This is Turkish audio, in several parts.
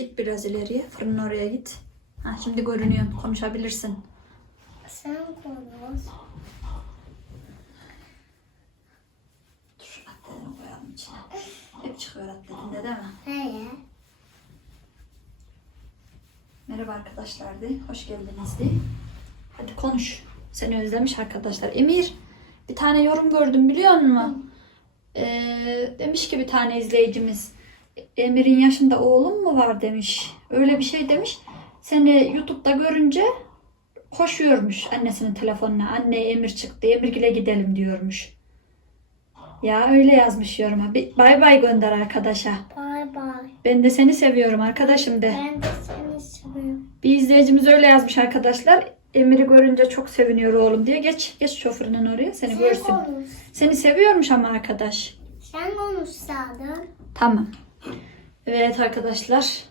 Git biraz ileriye. Fırının oraya git. Ha, şimdi görünüyor. Konuşabilirsin. Sen konuş. Dur atlarını koyalım içine. Hep çıkıyor atlarında değil mi? Hayır. Merhaba arkadaşlar de. Hoş geldiniz de. Hadi konuş. Seni özlemiş arkadaşlar. Emir bir tane yorum gördüm biliyor musun? Ee, demiş ki bir tane izleyicimiz. Emir'in yaşında oğlum mu var demiş. Öyle bir şey demiş. Seni YouTube'da görünce koşuyormuş annesinin telefonuna. Anne Emir çıktı. Emirgil'e gidelim diyormuş. Ya öyle yazmış yoruma. Bir bay bay gönder arkadaşa. Bay bay. Ben de seni seviyorum arkadaşım de. Ben de seni seviyorum. Bir izleyicimiz öyle yazmış arkadaşlar. Emir'i görünce çok seviniyor oğlum diye. Geç geç şoförünün oraya seni Sen görsün. konuş. Seni seviyormuş ama arkadaş. Sen Sadık. Tamam. Evet arkadaşlar.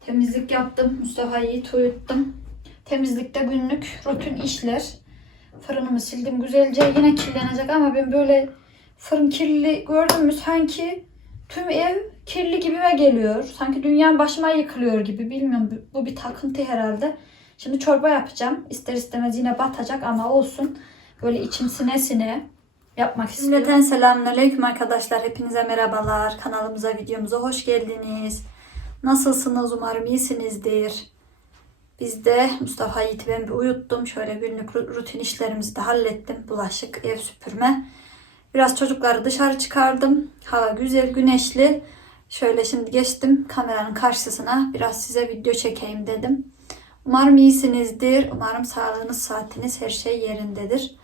Temizlik yaptım. Mustafa Yiğit uyuttum. Temizlikte günlük rutin işler. Fırınımı sildim güzelce. Yine kirlenecek ama ben böyle fırın kirli gördüm mü sanki tüm ev kirli gibime geliyor. Sanki dünya başıma yıkılıyor gibi. Bilmiyorum bu bir takıntı herhalde. Şimdi çorba yapacağım. İster istemez yine batacak ama olsun. Böyle içim sine sine yapmak istiyorum. Cümleten selamünaleyküm arkadaşlar. Hepinize merhabalar. Kanalımıza, videomuza hoş geldiniz. Nasılsınız? Umarım iyisinizdir. Biz de Mustafa Yiğit'i ben bir uyuttum. Şöyle günlük ru- rutin işlerimizi de hallettim. Bulaşık, ev süpürme. Biraz çocukları dışarı çıkardım. Hava güzel, güneşli. Şöyle şimdi geçtim kameranın karşısına. Biraz size video çekeyim dedim. Umarım iyisinizdir. Umarım sağlığınız, saatiniz, her şey yerindedir.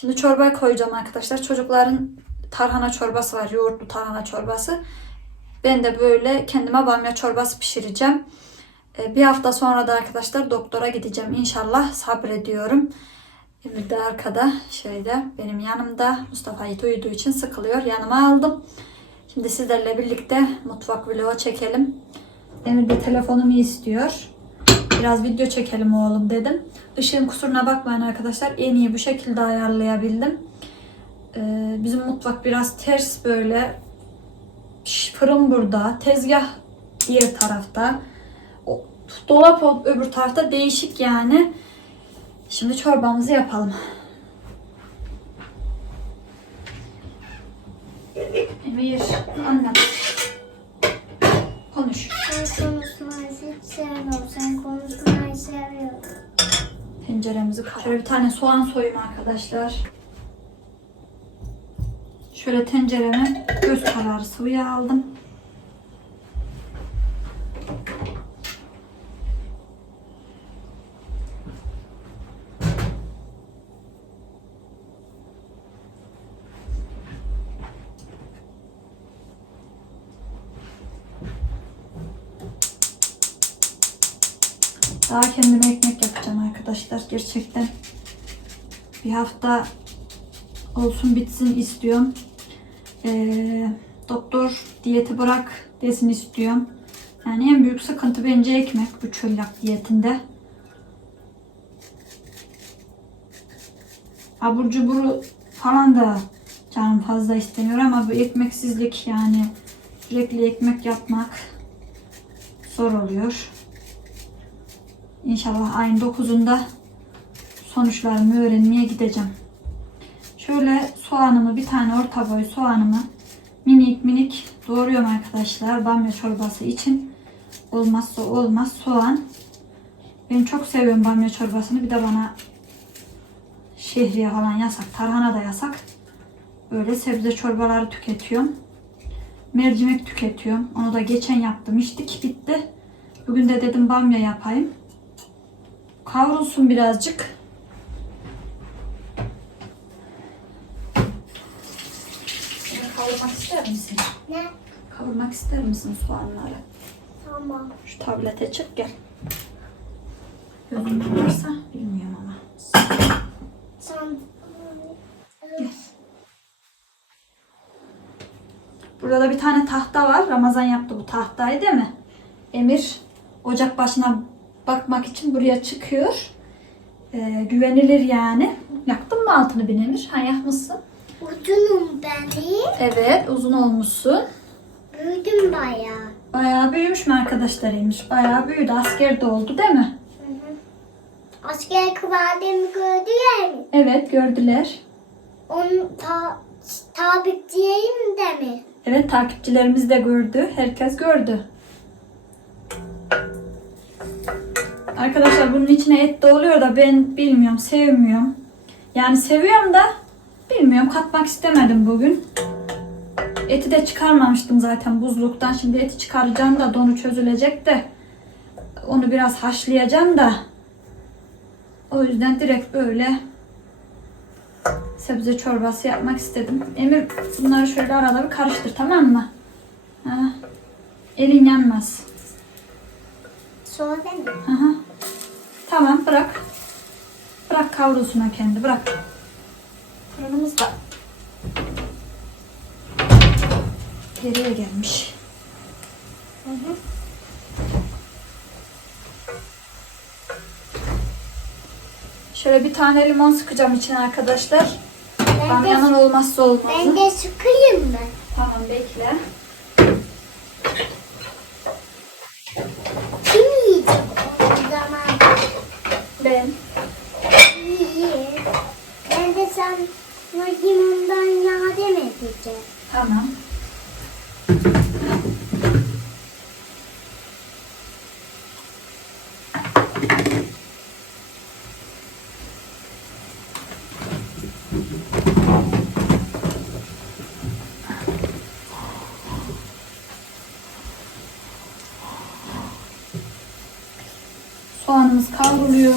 Şimdi çorba koyacağım arkadaşlar. Çocukların tarhana çorbası var. Yoğurtlu tarhana çorbası. Ben de böyle kendime bamya çorbası pişireceğim. Ee, Bir hafta sonra da arkadaşlar doktora gideceğim. İnşallah sabrediyorum. Emir de arkada şöyle benim yanımda. Mustafa Yiğit uyuduğu için sıkılıyor. Yanıma aldım. Şimdi sizlerle birlikte mutfak vlogu çekelim. Emir de telefonumu istiyor. Biraz video çekelim oğlum dedim. Işığın kusuruna bakmayın arkadaşlar. En iyi bu şekilde ayarlayabildim. Ee, bizim mutfak biraz ters böyle. Fırın burada. Tezgah diğer tarafta. O, dolap öbür tarafta değişik yani. Şimdi çorbamızı yapalım. Emir, anlat. Konuş. Sen konuşmayı hiç sevmiyorum. Sen konuşmayı seviyorum. Tenceremizi kay- Şöyle bir tane soğan soyayım arkadaşlar. Şöyle tencereme göz kararı sıvı yağ aldım. Daha kendime ekmek yapacağım arkadaşlar. Gerçekten bir hafta olsun bitsin istiyorum. Ee, doktor diyeti bırak desin istiyorum. Yani en büyük sıkıntı bence ekmek bu çölyak diyetinde. Abur cuburu falan da canım fazla istemiyor ama bu ekmeksizlik yani sürekli ekmek yapmak zor oluyor. İnşallah ayın 9'unda sonuçlarımı öğrenmeye gideceğim. Şöyle soğanımı bir tane orta boy soğanımı minik minik doğruyorum arkadaşlar bamya çorbası için. Olmazsa olmaz soğan. Ben çok seviyorum bamya çorbasını. Bir de bana şehriye falan yasak. Tarhana da yasak. Böyle sebze çorbaları tüketiyorum. Mercimek tüketiyorum. Onu da geçen yaptım. içtik bitti. Bugün de dedim bamya yapayım. Kavrulsun birazcık. Şöyle kavurmak ister misin? Ne? Kavurmak ister misin soğanları? Tamam. Şu tablete çık gel. Gözüm tutarsa bilmiyorum ama. Sen... Burada da bir tane tahta var. Ramazan yaptı bu tahtayı değil mi? Emir ocak başına bakmak için buraya çıkıyor. Ee, güvenilir yani. Yaktın mı altını bin Emir? Ha yakmışsın. Uzunum ben değil. Evet uzun olmuşsun. Büyüdüm bayağı. Bayağı büyümüş mü arkadaşlarıymış? Bayağı büyüdü. Asker de oldu değil mi? Hı hı. Asker kıvademi gördü yani. Evet gördüler. Onu ta takipçiyim de mi? Evet takipçilerimiz de gördü. Herkes gördü. Arkadaşlar bunun içine et de oluyor da ben bilmiyorum, sevmiyorum. Yani seviyorum da bilmiyorum katmak istemedim bugün. Eti de çıkarmamıştım zaten buzluktan. Şimdi eti çıkaracağım da donu çözülecek de onu biraz haşlayacağım da o yüzden direkt böyle sebze çorbası yapmak istedim. Emir bunları şöyle arada bir karıştır tamam mı? Ha. Elin yanmaz. Sonra mi? Hı hı. Tamam bırak. Bırak kavrulsun kendi bırak. Fırınımız da geriye gelmiş. Hı hı. Şöyle bir tane limon sıkacağım içine arkadaşlar. Ben Bamyanın olmazsa olmazı. ben de sıkayım mı? Tamam bekle. Kim yiyecek o zaman? Ben. İyi. Ben de sen limondan yardım edeceğim. Tamam. Soğanımız kavruluyor.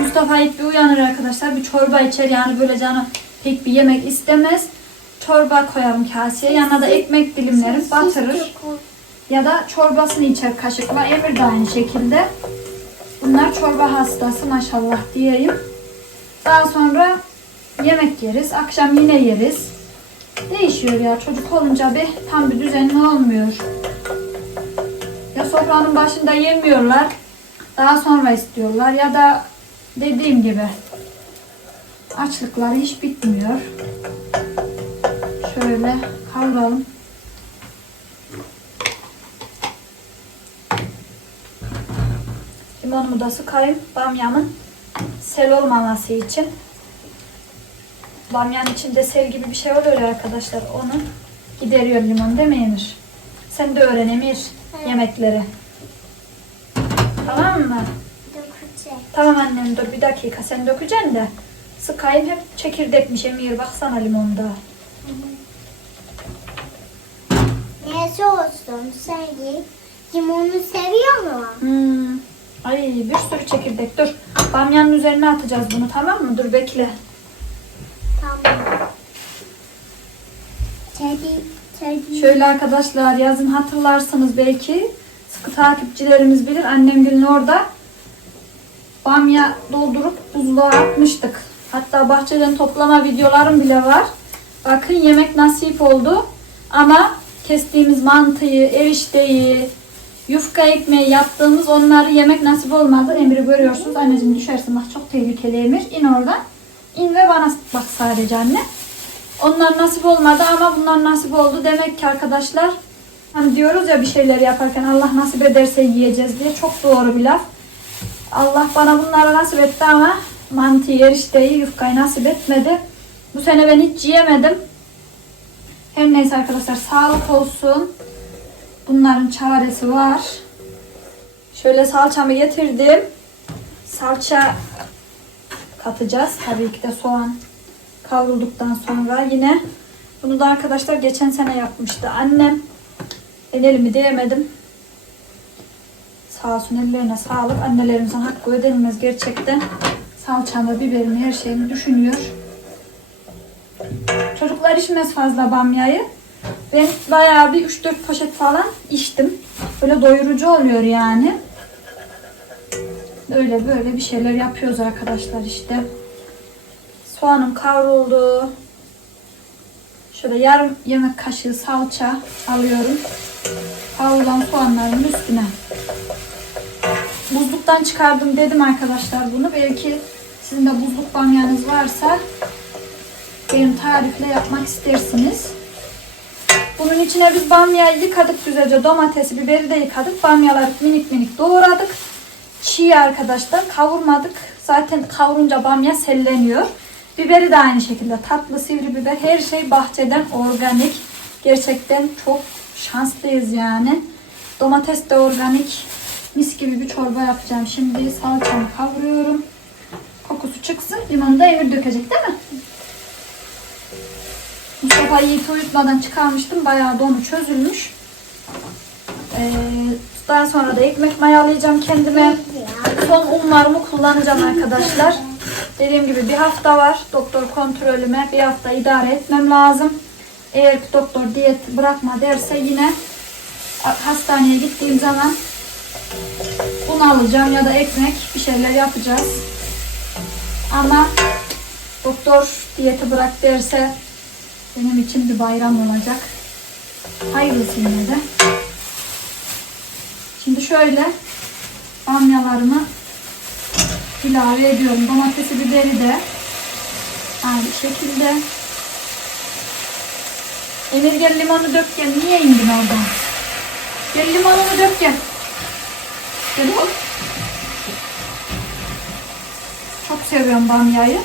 Mustafa ilk bir uyanır arkadaşlar. Bir çorba içer yani böyle canı pek bir yemek istemez. Çorba koyarım kaseye. Yanına da ekmek dilimlerim batırır. Ya da çorbasını içer kaşıkla. Emir de aynı şekilde. Bunlar çorba hastası maşallah diyeyim. Daha sonra yemek yeriz. Akşam yine yeriz. Değişiyor ya. Çocuk olunca bir tam bir düzenli olmuyor. Ya sofranın başında yemiyorlar. Daha sonra istiyorlar ya da dediğim gibi açlıkları hiç bitmiyor. Şöyle kavuralım. Limonumu da sıkayım bamyamın sel olmaması için. Bamyan içinde sel gibi bir şey oluyor arkadaşlar. Onu gideriyor limon değil mi Emir? Sen de öğren Emir yemekleri. Tamam mı? Dökecek. Tamam annem dur bir dakika sen dökeceksin de. Sıkayım hep çekirdekmiş Emir baksana limonda. Neyse olsun sen ye. Limonu seviyor mu? Hmm. Ay bir sürü çekirdek dur. Bamyanın üzerine atacağız bunu tamam mı? Dur bekle. Şöyle arkadaşlar yazın hatırlarsınız belki. Sıkı takipçilerimiz bilir. Annem günün orada bamya doldurup buzluğa atmıştık. Hatta bahçeden toplama videolarım bile var. Bakın yemek nasip oldu. Ama kestiğimiz mantıyı, erişteyi, yufka ekmeği yaptığımız onları yemek nasip olmadı. Emir'i görüyorsunuz. Anneciğim düşersin bak çok tehlikeli Emir. İn oradan. İn ve bana bak sadece anne. Onlar nasip olmadı ama bunlar nasip oldu. Demek ki arkadaşlar hani diyoruz ya bir şeyler yaparken Allah nasip ederse yiyeceğiz diye çok doğru bir laf. Allah bana bunları nasip etti ama mantıyı, erişteyi, yufkayı nasip etmedi. Bu sene ben hiç yiyemedim. Her neyse arkadaşlar sağlık olsun. Bunların çaresi var. Şöyle salçamı getirdim. Salça katacağız. Tabii ki de soğan kavrulduktan sonra yine bunu da arkadaşlar geçen sene yapmıştı annem. Ben elimi değmedim. Sağ olsun ellerine sağlık. Annelerimizin hakkı ödenilmez gerçekten. Salçamı, biberimi, her şeyini düşünüyor. Çocuklar içmez fazla bamyayı. Ben bayağı bir 3-4 poşet falan içtim. Böyle doyurucu oluyor yani. Böyle böyle bir şeyler yapıyoruz arkadaşlar işte. Soğanım kavruldu. Şöyle yarım yemek kaşığı salça alıyorum. Kavrulan soğanların üstüne. buzluktan çıkardım dedim arkadaşlar bunu. Belki sizin de buzluk bamyanız varsa benim tarifle yapmak istersiniz. Bunun içine biz bamyayı yıkadık güzelce. Domatesi, biberi de yıkadık. Bamyaları minik minik doğradık. Çiğ arkadaşlar kavurmadık. Zaten kavurunca bamya selleniyor. Biberi de aynı şekilde. Tatlı sivri biber. Her şey bahçeden organik. Gerçekten çok şanslıyız yani. Domates de organik. Mis gibi bir çorba yapacağım. Şimdi salçamı kavuruyorum. Kokusu çıksın. Limonu da emir dökecek değil mi? Mustafa Yiğit'i uyutmadan çıkarmıştım. Bayağı donu çözülmüş. Ee, daha sonra da ekmek mayalayacağım kendime. Son unlarımı kullanacağım arkadaşlar. Dediğim gibi bir hafta var. Doktor kontrolüme bir hafta idare etmem lazım. Eğer doktor diyet bırakma derse yine hastaneye gittiğim zaman un alacağım ya da ekmek bir şeyler yapacağız. Ama doktor diyeti bırak derse benim için bir bayram olacak. Hayırlısı yine de. Şöyle bamyalarımı ilave ediyorum. Domatesi biberi de aynı şekilde. Emir gel limonu dök gel. Niye indin oradan? Gel limonunu dök gel. Gel oğlum. Çok seviyorum bamyayı.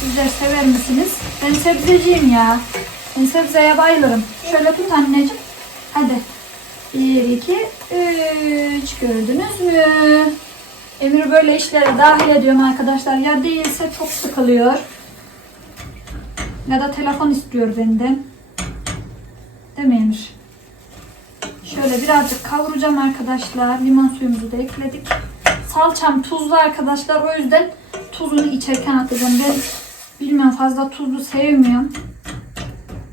Sizler sever misiniz? Ben sebzeciyim ya. Ben sebzeye bayılırım. Şöyle tut anneciğim. Hadi. Bir, iki, üç. Gördünüz mü? Emir böyle işlere dahil ediyorum arkadaşlar. Ya değilse çok sıkılıyor. Ya da telefon istiyor benden. Değil mi Emir? Şöyle birazcık kavuracağım arkadaşlar. Limon suyumuzu da ekledik. Salçam tuzlu arkadaşlar. O yüzden tuzunu içerken atacağım. Ben bilmiyorum fazla tuzlu sevmiyorum.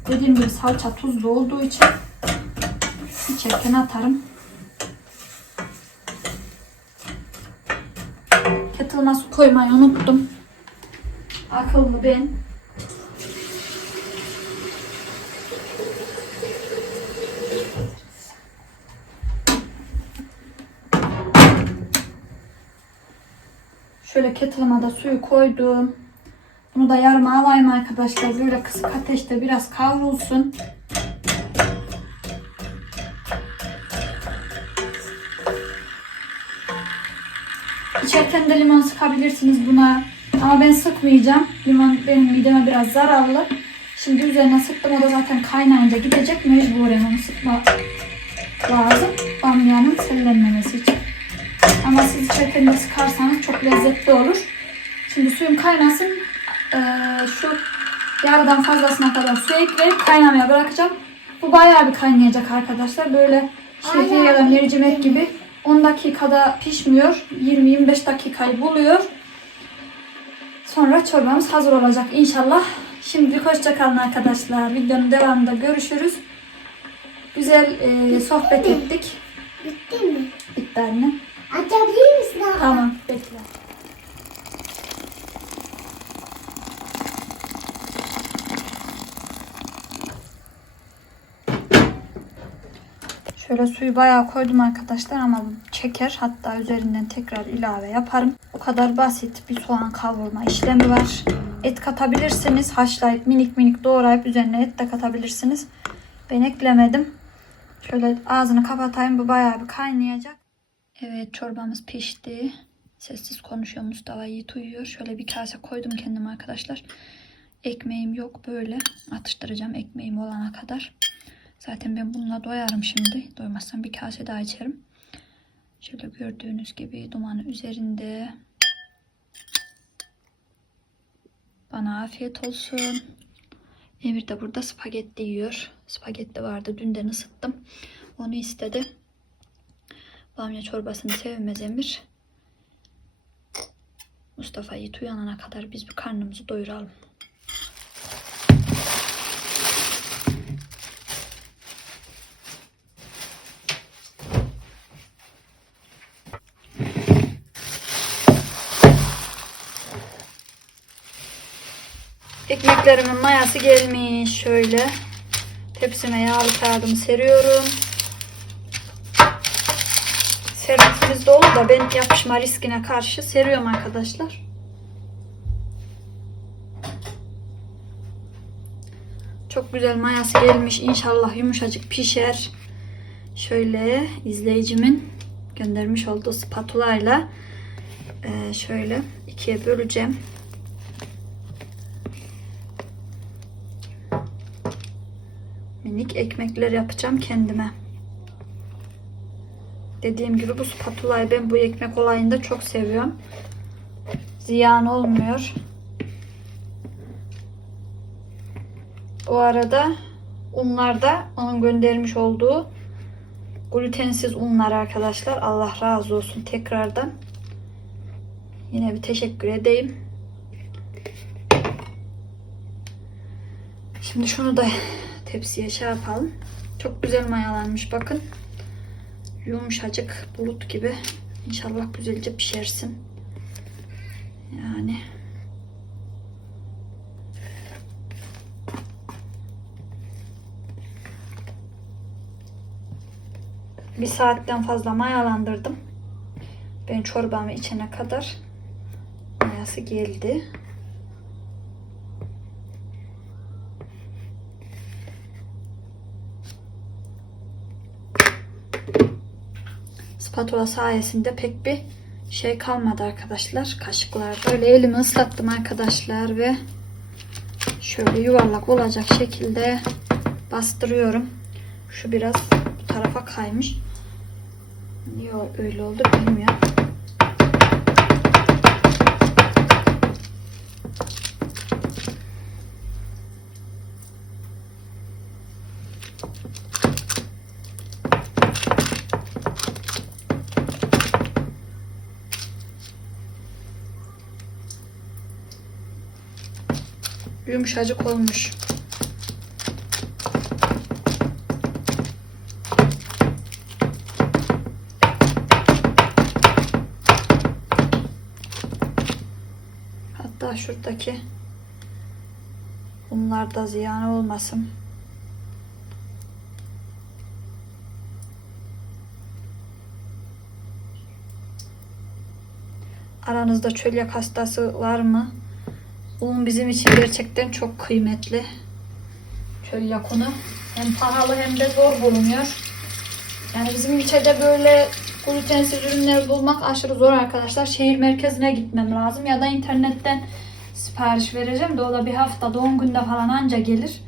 Dediğim gibi salça tuzlu olduğu için içerken atarım. Kettle'ıma su koymayı unuttum. Akıllı ben. Şöyle kettle'ıma da suyu koydum. Bunu da yarıma alayım arkadaşlar. Böyle kısık ateşte biraz kavrulsun. İçerken de limon sıkabilirsiniz buna. Ama ben sıkmayacağım. Limon benim mideme biraz zararlı. Şimdi üzerine sıktım. O da zaten kaynayınca gidecek. Mecburen onu sıkma lazım. Bamyanın sellenmemesi için. Ama siz içerken de sıkarsanız çok lezzetli olur. Şimdi suyum kaynasın. Ee, şu yarıdan fazlasına kadar su ekleyip kaynamaya bırakacağım. Bu bayağı bir kaynayacak arkadaşlar. Böyle şehriye ya da mercimek gibi 10 dakikada pişmiyor. 20-25 dakikayı buluyor. Sonra çorbamız hazır olacak inşallah. Şimdilik hoşçakalın arkadaşlar. Videonun devamında görüşürüz. Güzel e, sohbet ettik. Bitti mi? Bitti anne. Açabilir misin? Tamam bekle. Şöyle suyu bayağı koydum arkadaşlar ama çeker. Hatta üzerinden tekrar ilave yaparım. O kadar basit bir soğan kavurma işlemi var. Et katabilirsiniz. Haşlayıp minik minik doğrayıp üzerine et de katabilirsiniz. Ben eklemedim. Şöyle ağzını kapatayım. Bu bayağı bir kaynayacak. Evet çorbamız pişti. Sessiz konuşuyor Mustafa Yiğit uyuyor. Şöyle bir kase koydum kendim arkadaşlar. Ekmeğim yok böyle atıştıracağım ekmeğim olana kadar. Zaten ben bununla doyarım şimdi. Doymazsam bir kase daha içerim. Şöyle gördüğünüz gibi dumanı üzerinde. Bana afiyet olsun. Emir de burada spagetti yiyor. Spagetti vardı. Dünden ısıttım. Onu istedi. Bamya çorbasını sevmez Emir. Mustafa Yiğit uyanana kadar biz bir karnımızı doyuralım. Ekmeklerimin mayası gelmiş. Şöyle tepsime yağlı kağıdımı seriyorum. Servis elinizde olur da ben yapışma riskine karşı seriyorum arkadaşlar. Çok güzel mayası gelmiş. İnşallah yumuşacık pişer. Şöyle izleyicimin göndermiş olduğu spatula ile e, şöyle ikiye böleceğim. Minik ekmekler yapacağım kendime. Dediğim gibi bu spatulayı ben bu ekmek olayında çok seviyorum. Ziyan olmuyor. Bu arada unlar da onun göndermiş olduğu glutensiz unlar arkadaşlar. Allah razı olsun tekrardan. Yine bir teşekkür edeyim. Şimdi şunu da tepsiye şey yapalım. Çok güzel mayalanmış bakın. Yumuşacık bulut gibi. İnşallah güzelce pişersin. Yani bir saatten fazla mayalandırdım. Ben çorbamı içene kadar mayası geldi. Spatula sayesinde pek bir şey kalmadı arkadaşlar kaşıklar. Böyle elimi ıslattım arkadaşlar ve şöyle yuvarlak olacak şekilde bastırıyorum. Şu biraz bu tarafa kaymış. Niye öyle oldu bilmiyorum. Yumuşacık olmuş. Hatta şuradaki bunlar da ziyan olmasın. Aranızda çölyak hastası var mı? Un bizim için gerçekten çok kıymetli. Çölyak unu. Hem pahalı hem de zor bulunuyor. Yani bizim ilçede böyle glutensiz ürünler bulmak aşırı zor arkadaşlar. Şehir merkezine gitmem lazım ya da internetten sipariş vereceğim de bir hafta 10 günde falan anca gelir.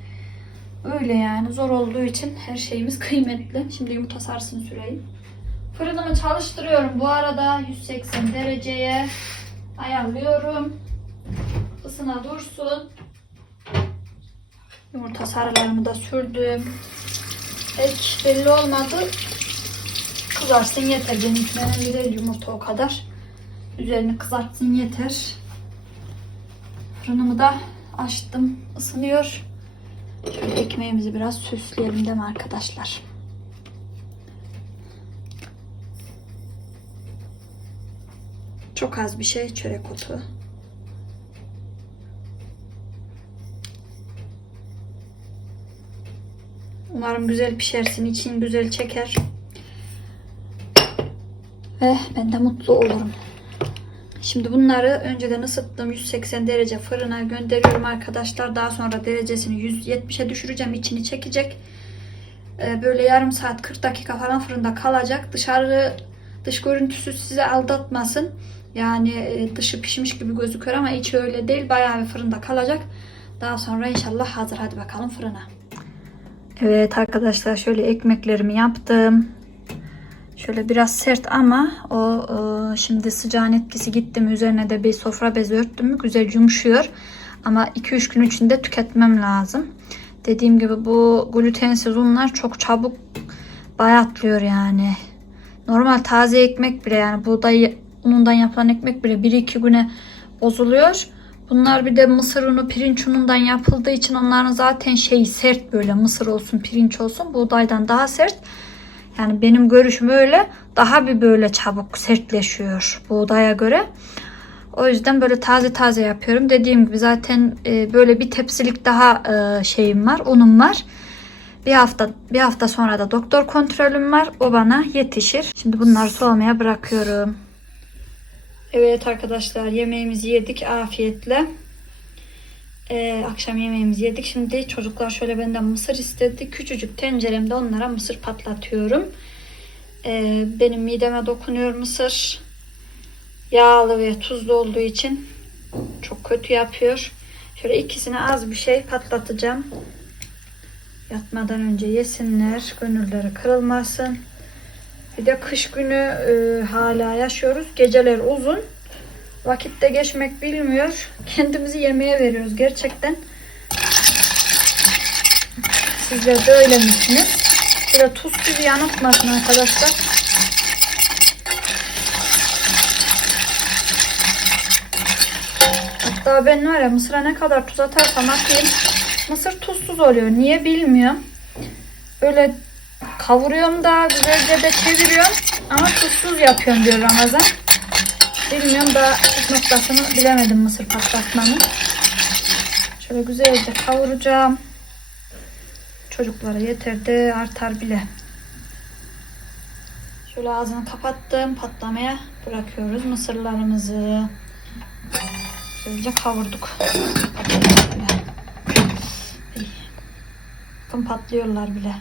Öyle yani zor olduğu için her şeyimiz kıymetli. Şimdi yumurta sarısını süreyim. Fırınımı çalıştırıyorum. Bu arada 180 dereceye ayarlıyorum. Isına dursun. Yumurta sarılarımı da sürdüm. Hiç belli olmadı. Kızarsın yeter. Benim için önemli değil yumurta o kadar. Üzerini kızartsın yeter. Fırınımı da açtım. Isınıyor. Şöyle ekmeğimizi biraz süsleyelim değil mi arkadaşlar? Çok az bir şey çörek otu. Umarım güzel pişersin, için güzel çeker. Ve ben de mutlu olurum. Şimdi bunları önceden ısıttım 180 derece fırına gönderiyorum arkadaşlar. Daha sonra derecesini 170'e düşüreceğim. içini çekecek. Ee, Böyle yarım saat 40 dakika falan fırında kalacak. Dışarı dış görüntüsü size aldatmasın. Yani e, dışı pişmiş gibi gözüküyor ama içi öyle değil. Bayağı bir fırında kalacak. Daha sonra inşallah hazır. Hadi bakalım fırına. Evet arkadaşlar şöyle ekmeklerimi yaptım. Şöyle biraz sert ama o e, şimdi sıcağın etkisi gitti mi üzerine de bir sofra bezi örttüm mü güzel yumuşuyor. Ama 2-3 gün içinde tüketmem lazım. Dediğim gibi bu glutensiz unlar çok çabuk bayatlıyor yani. Normal taze ekmek bile yani buğday unundan yapılan ekmek bile 1-2 güne bozuluyor. Bunlar bir de mısır unu, pirinç unundan yapıldığı için onların zaten şeyi sert böyle mısır olsun, pirinç olsun buğdaydan daha sert. Yani benim görüşüm öyle. Daha bir böyle çabuk sertleşiyor buğdaya göre. O yüzden böyle taze taze yapıyorum. Dediğim gibi zaten e, böyle bir tepsilik daha e, şeyim var, unum var. Bir hafta bir hafta sonra da doktor kontrolüm var. O bana yetişir. Şimdi bunları soğumaya bırakıyorum. Evet arkadaşlar yemeğimizi yedik afiyetle. Ee, akşam yemeğimizi yedik. Şimdi çocuklar şöyle benden mısır istedi. Küçücük tenceremde onlara mısır patlatıyorum. Ee, benim mideme dokunuyor mısır. Yağlı ve tuzlu olduğu için çok kötü yapıyor. Şöyle ikisine az bir şey patlatacağım. Yatmadan önce yesinler. Gönülleri kırılmasın. Bir de kış günü e, hala yaşıyoruz. Geceler uzun. Vakitte geçmek bilmiyor. Kendimizi yemeğe veriyoruz gerçekten. Sizler de öyle misiniz? Böyle tuz sizi yanıltmasın arkadaşlar. Hatta ben var ya mısıra ne kadar tuz atarsam atayım mısır tuzsuz oluyor. Niye bilmiyorum. Böyle kavuruyorum da güzelce de çeviriyorum ama tuzsuz yapıyorum diyor Ramazan. Bilmiyorum da noktasını bilemedim mısır patlatmanın. Şöyle güzelce kavuracağım. Çocuklara yeter de artar bile. Şöyle ağzını kapattım. Patlamaya bırakıyoruz mısırlarımızı. Güzelce kavurduk. Bakın patlıyorlar bile.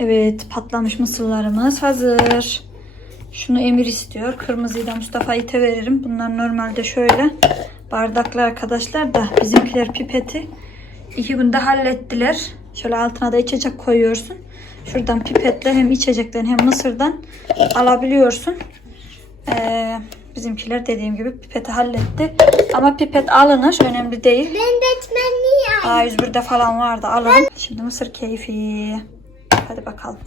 Evet patlamış mısırlarımız hazır. Şunu Emir istiyor. Kırmızıyı da Mustafa ite veririm. Bunlar normalde şöyle bardaklı arkadaşlar da bizimkiler pipeti iki günde hallettiler. Şöyle altına da içecek koyuyorsun. Şuradan pipetle hem içecekten hem mısırdan alabiliyorsun. Ee, bizimkiler dediğim gibi pipeti halletti. Ama pipet alınır. Önemli değil. Ben etmenliği A101'de falan vardı alırım. Şimdi mısır keyfi. Hadi bakalım.